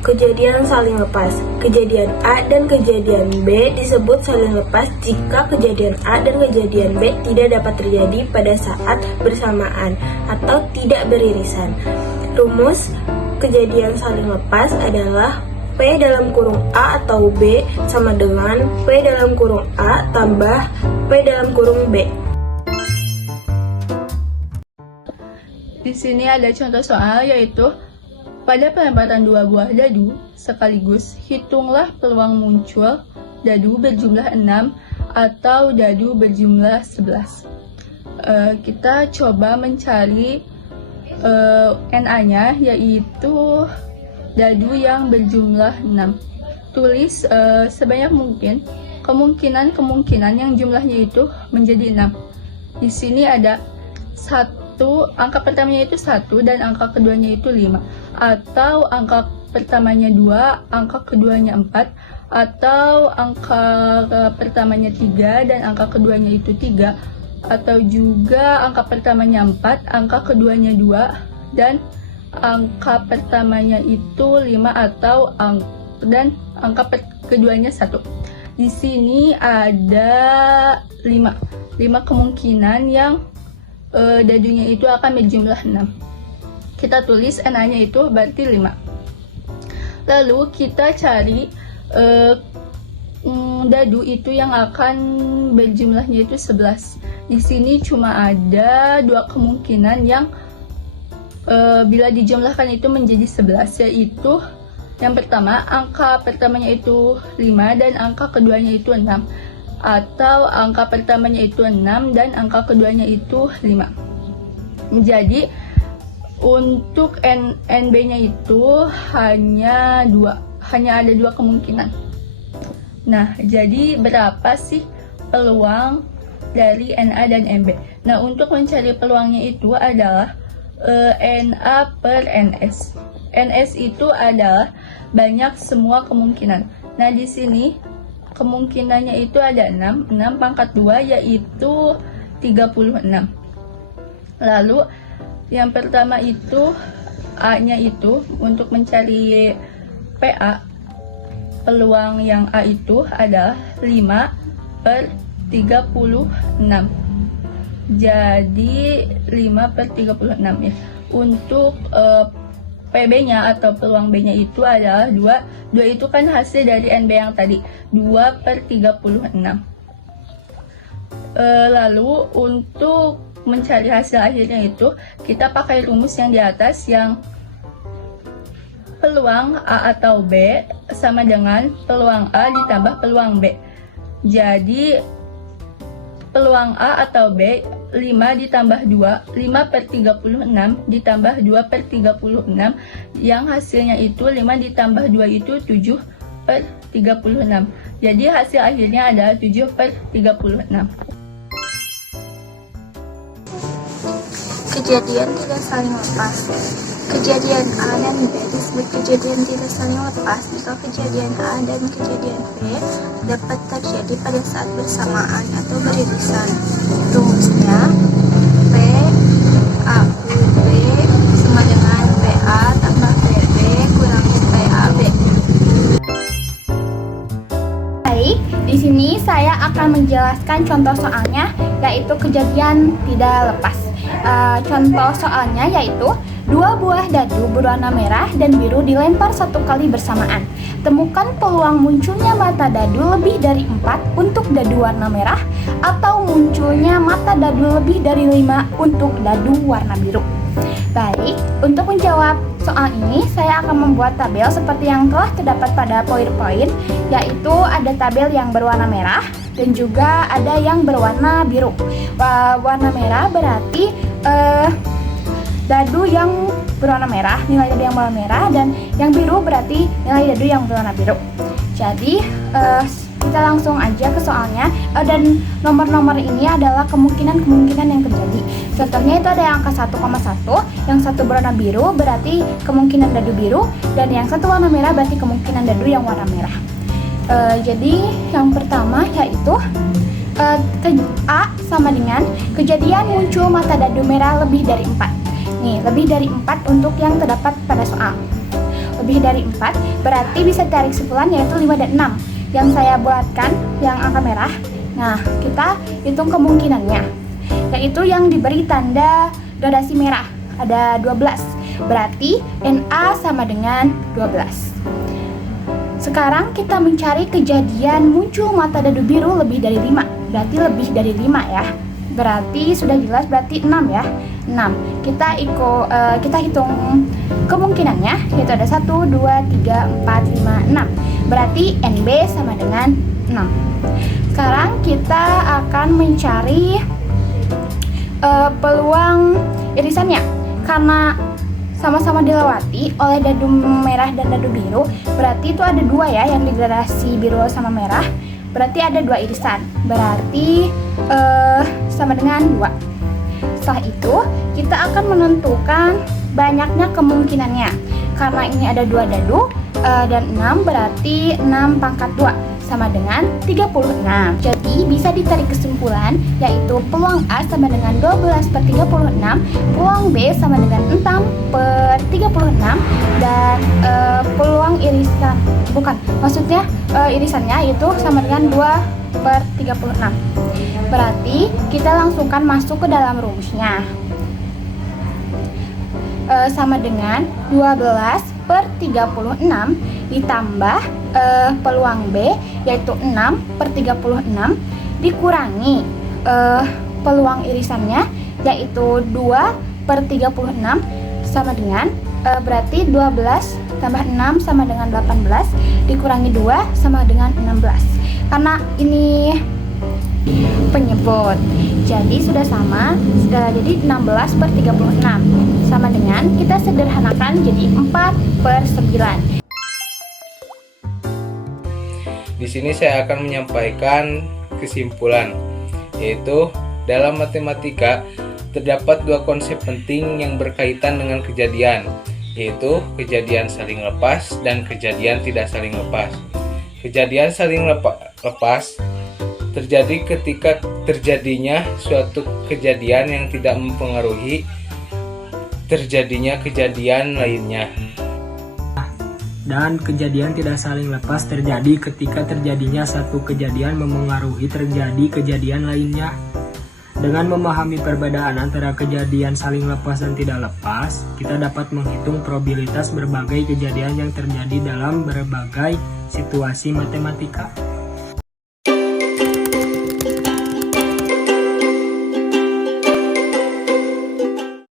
Kejadian saling lepas. Kejadian A dan kejadian B disebut saling lepas jika kejadian A dan kejadian B tidak dapat terjadi pada saat bersamaan atau tidak beririsan. Rumus kejadian saling lepas adalah P dalam kurung A atau B sama dengan P dalam kurung A tambah P dalam kurung B. Di sini ada contoh soal yaitu pada pelemparen dua buah dadu sekaligus, hitunglah peluang muncul dadu berjumlah 6 atau dadu berjumlah 11. Kita coba mencari NA-nya, yaitu dadu yang berjumlah 6. Tulis sebanyak mungkin kemungkinan yang jumlahnya itu menjadi 6. Di sini ada angka pertamanya itu 1 dan angka keduanya itu 5, atau angka pertamanya 2, angka keduanya 4, atau angka pertamanya 3 dan angka keduanya itu 3, atau juga angka pertamanya 4, angka keduanya 2 dan angka pertamanya itu 5, atau dan angka keduanya 1. Di sini ada 5 kemungkinan yang dadunya itu akan berjumlah 6. Kita tulis NA-nya itu berarti 5. Lalu kita cari dadu itu yang akan berjumlahnya itu 11. Di sini cuma ada 2 kemungkinan yang bila dijumlahkan itu menjadi 11, yaitu yang pertama, angka pertamanya itu 5 dan angka keduanya itu 6, atau angka pertamanya itu 6 dan angka keduanya itu 5. Jadi untuk NB-nya itu hanya ada 2 kemungkinan. Nah, jadi berapa sih peluang dari NA dan NB? Nah, untuk mencari peluangnya itu adalah NA per NS. NS itu adalah banyak semua kemungkinan. Nah, di sini kemungkinannya itu ada 6 pangkat 2 yaitu 36. Lalu yang pertama itu A-nya itu untuk mencari PA, peluang yang A itu adalah 5 per 36. Jadi 5 per 36 ya. Untuk PB-nya atau peluang B-nya itu adalah 2. 2 itu kan hasil dari NB yang tadi, 2 per 36. Lalu untuk mencari hasil akhirnya itu, kita pakai rumus yang di atas, yang peluang A atau B sama dengan peluang A ditambah peluang B. Jadi peluang A atau B 5 ditambah 2, 5 per 36 ditambah 2 per 36, yang hasilnya itu 5 ditambah 2 itu 7 per 36. Jadi hasil akhirnya adalah 7 per 36. Kejadian tidak saling lepas. Kejadian A dan B disebut kejadian tidak saling lepas jika kejadian A dan kejadian B dapat terjadi pada saat bersamaan atau beririsan. Rumusnya P A U B sama dengan PA tambah PB kurangi PAB. Baik, di sini saya akan menjelaskan contoh soalnya, yaitu kejadian tidak lepas. Contoh soalnya yaitu 2 buah dadu berwarna merah dan biru dilempar 1 kali bersamaan. Temukan peluang munculnya mata dadu lebih dari 4 untuk dadu warna merah, atau munculnya mata dadu lebih dari 5 untuk dadu warna biru. Baik, untuk menjawab soal ini saya akan membuat tabel seperti yang telah terdapat pada PowerPoint, yaitu ada tabel yang berwarna merah dan juga ada yang berwarna biru. Warna merah berarti dadu yang berwarna merah, nilai dadu yang berwarna merah, dan yang biru berarti nilai dadu yang berwarna biru. Jadi kita langsung aja ke soalnya, dan nomor-nomor ini adalah kemungkinan-kemungkinan yang terjadi. Contohnya itu ada yang angka 1,1, yang satu berwarna biru berarti kemungkinan dadu biru, dan yang satu warna merah berarti kemungkinan dadu yang warna merah. Jadi yang pertama yaitu A sama dengan kejadian muncul mata dadu merah lebih dari 4. Nih, lebih dari 4 untuk yang terdapat pada soal. lebih dari 4, berarti bisa ditarik kesimpulan yaitu 5 dan 6. Yang saya buatkan yang angka merah. Nah, kita hitung kemungkinannya, yaitu yang diberi tanda gradasi merah ada 12, berarti NA sama dengan 12. Sekarang kita mencari kejadian muncul mata dadu biru lebih dari 5, berarti lebih dari 5 ya. Berarti sudah jelas, berarti 6 ya. 6. Kita hitung kemungkinannya, yaitu ada 1, 2, 3, 4, 5, 6. Berarti NB sama dengan 6. Sekarang kita akan mencari peluang irisannya. Karena sama-sama dilewati oleh dadu merah dan dadu biru, berarti itu ada 2 ya, yang digradasi biru sama merah. Berarti ada 2 irisan, berarti sama dengan 2. Setelah itu kita akan menentukan banyaknya kemungkinannya. Karena ini ada 2 dadu dan 6, berarti 6 pangkat 2 sama dengan 36. Jadi bisa ditarik kesimpulan, yaitu peluang A sama dengan 12/36, peluang B sama dengan 6/36, dan peluang irisan, irisannya itu sama dengan 2/36. Berarti kita langsungkan masuk ke dalam rumusnya. Sama dengan 12/36 ditambah peluang B yaitu 6/36 dikurangi peluang irisannya yaitu 2/36 sama dengan berarti 12 tambah 6 sama dengan 18 dikurangi 2 sama dengan 16. Karena ini penyebut, jadi sudah sama, jadi 16/36 sama dengan, kita sederhanakan jadi 4/9. Di sini saya akan menyampaikan kesimpulan, yaitu dalam matematika terdapat 2 konsep penting yang berkaitan dengan kejadian, yaitu kejadian saling lepas dan kejadian tidak saling lepas. Kejadian saling lepas terjadi ketika terjadinya suatu kejadian yang tidak mempengaruhi terjadinya kejadian lainnya. Dan kejadian tidak saling lepas terjadi ketika terjadinya satu kejadian memengaruhi terjadi kejadian lainnya. Dengan memahami perbedaan antara kejadian saling lepas dan tidak lepas, kita dapat menghitung probabilitas berbagai kejadian yang terjadi dalam berbagai situasi matematika.